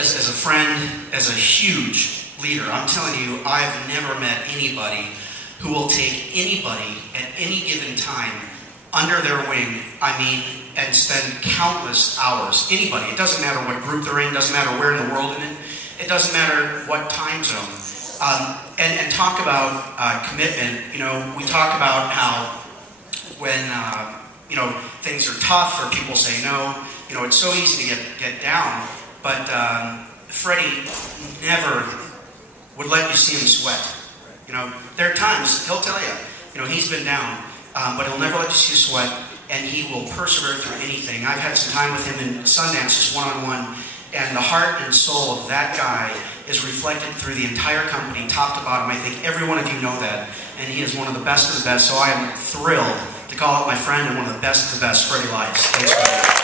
as a friend, as a huge leader, I'm telling you, I've never met anybody who will take anybody at any given time under their wing, and spend countless hours. Anybody. It doesn't matter what group they're in, doesn't matter where in the world in it, it doesn't matter what time zone. And talk about commitment. We talk about how when things are tough or people say no, it's so easy to get down. But Freddie never would let you see him sweat. There are times he'll tell you, he's been down, but he'll never let you see you sweat, and he will persevere through anything. I've had some time with him in Sundance, just one-on-one, and the heart and soul of that guy is reflected through the entire company, top to bottom. I think every one of you know that, and he is one of the best of the best, so I am thrilled to call out my friend and one of the best of the best, Freddie Elias. Thanks, Freddie.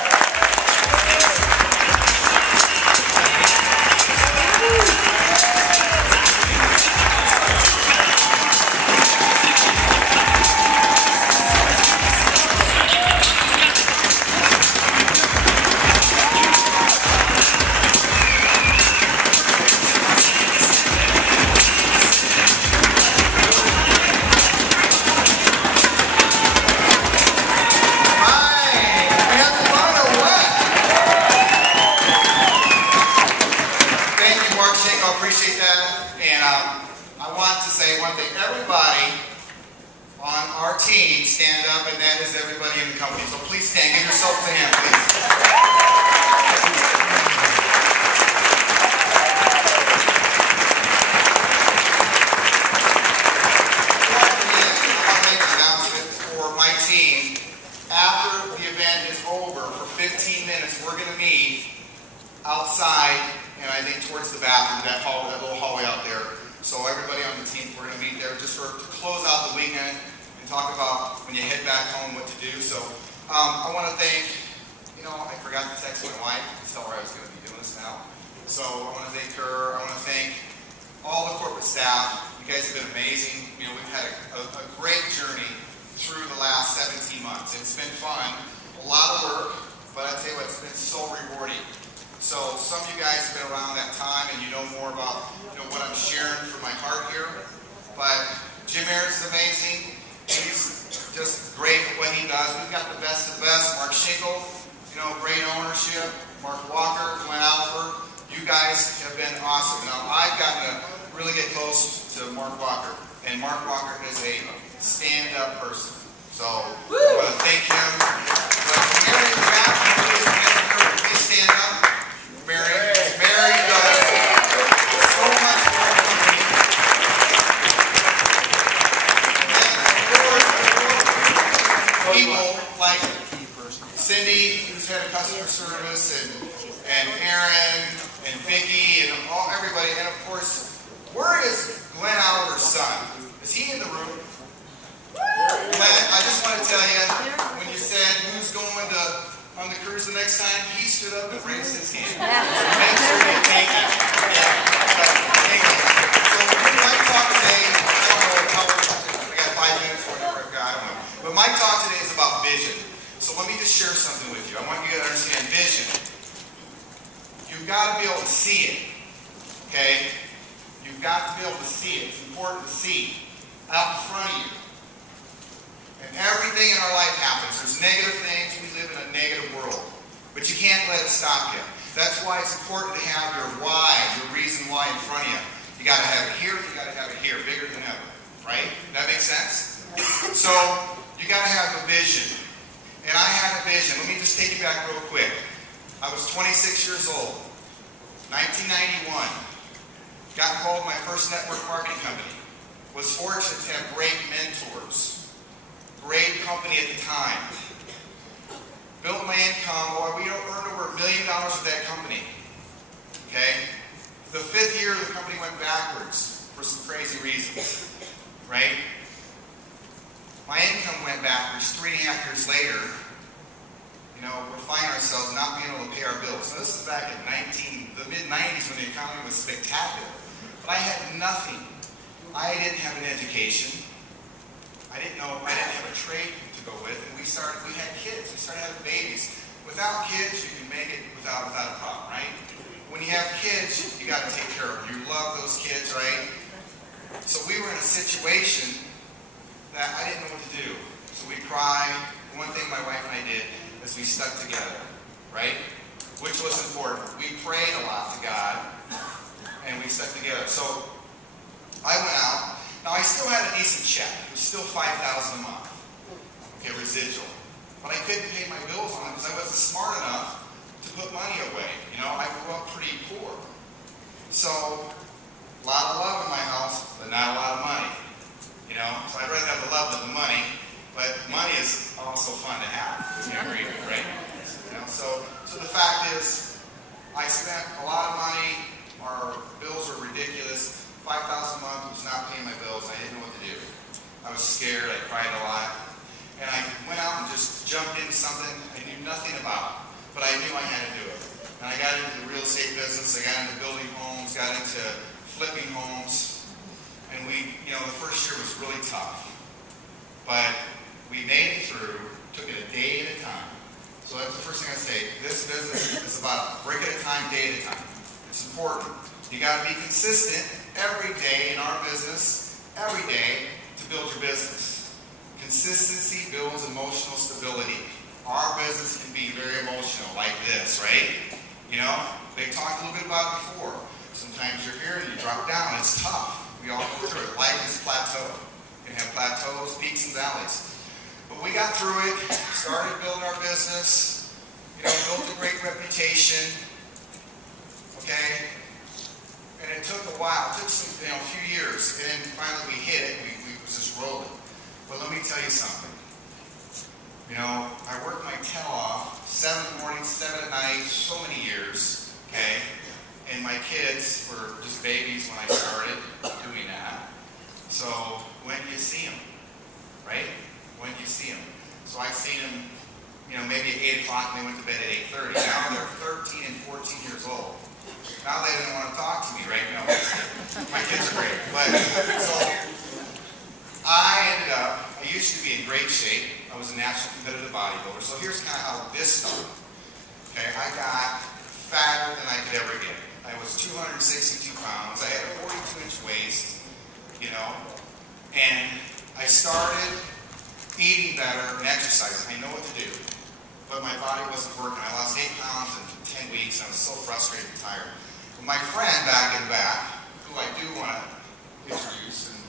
Without kids, you can make it without a problem, right? When you have kids, you got to take care of them. You love those kids, right? So we were in a situation that I didn't know what to do. So we cried. One thing my wife and I did is we stuck together, right? Which was important. We prayed a lot to God, and we stuck together. So I went out. Now I still had a decent check. It was still $5,000 a month, okay, residual. But I couldn't pay my bills on it because I wasn't smart enough to put money away. You know, I grew up pretty poor. So, a lot of love in my house, but not a lot of money. You know, so I'd rather have the love than the money. But money is also fun to have. Would you agree, right? You know, so the fact is, I spent a lot of money. Our bills were ridiculous. $5,000 a month was not paying my bills. I didn't know what to do. I was scared. I cried a lot. And I went out and just jumped into something I knew nothing about, but I knew I had to do it. And I got into the real estate business. I got into building homes, got into flipping homes. And we, you know, the first year was really tough. But we made it through, took it a day at a time. So that's the first thing I say. This business is about a brick at a time, day at a time. It's important. You got to be consistent every day in our business, every day, to build your business. Consistency builds emotional stability. Our business can be very emotional, like this, right? You know, they talked a little bit about it before. Sometimes you're here and you drop down. It's tough. We all go through it. Life is plateau. You can have plateaus, peaks, and valleys. But we got through it, started building our business, you know, built a great reputation, okay? And it took a while. It took some, you know, a few years. And then finally we hit it. We was just rolling. But let me tell you something. You know, I worked my tail off, 7 in the morning, 7 at night, so many years, okay? And my kids were just babies when I started doing that. So, when do you see them, right? When do you see them? So I've seen them, you know, maybe at 8 o'clock and they went to bed at 8:30. Now they're 13 and 14 years old. Now they don't want to talk to me, right? No, my kids are great. But, so, I ended up, I used to be in great shape. I was a national competitive bodybuilder. So here's kind of how this started. Okay, I got fatter than I could ever get. I was 262 pounds. I had a 42-inch waist, you know. And I started eating better and exercising. I know what to do. But my body wasn't working. I lost 8 pounds in 10 weeks. And I was so frustrated and tired. But my friend back in the back, who I do want to introduce and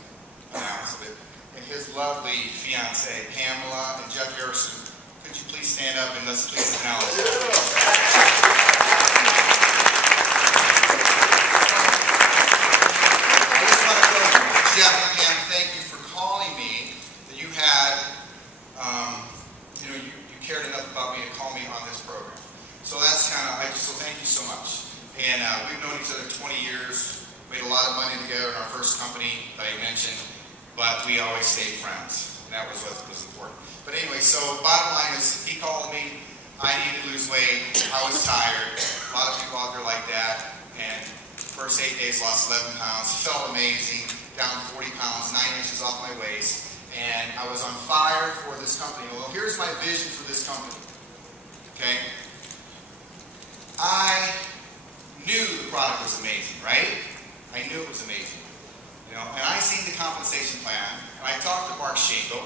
announce a bit, and his lovely fiancée, Pamela and Jeff Harrison. Could you please stand up and let's please acknowledge them? I just want to tell you, Jeff and Pam, thank you for calling me, that you had, you know, you cared enough about me to call me on this program. So that's kind of, so thank you so much. And we've known each other 20 years, made a lot of money together in our first company that I mentioned. But we always stayed friends. And that was what was important. But anyway, so bottom line is, he called me. I needed to lose weight. I was tired. A lot of people out there like that. And first 8 days, lost 11 pounds. Felt amazing. Down 40 pounds, 9 inches off my waist. And I was on fire for this company. Well, here's my vision for this company. Okay? I knew the product was amazing, right? I knew it was amazing. You know, and I seen the compensation plan, and I talked to Mark Schenkel,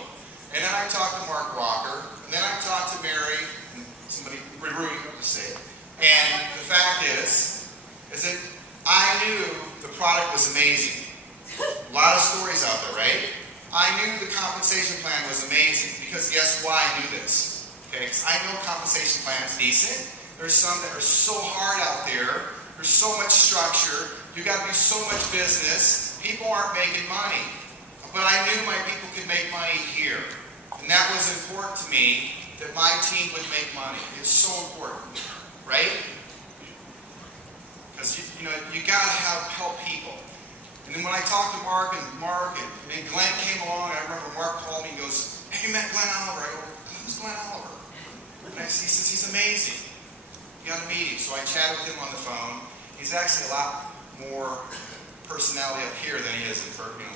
and then I talked to Mark Walker, and then I talked to Mary, and somebody, Rui, to say it. And the fact is that I knew the product was amazing. A lot of stories out there, right? I knew the compensation plan was amazing, because guess why I knew this? Okay, because I know compensation plan is decent. There's some that are so hard out there. There's so much structure. You got to do so much business. People aren't making money. But I knew my people could make money here. And that was important to me, that my team would make money. It's so important, right? Because you know, you got to help people. And then when I talked to Mark and then Glenn came along, and I remember Mark called me and goes, "Have you met Glenn Oliver?" I go, "Who's Glenn Oliver?" And he says, "He's amazing. You got to meet him." So I chatted with him on the phone. He's actually a lot more personality up here than he is in person.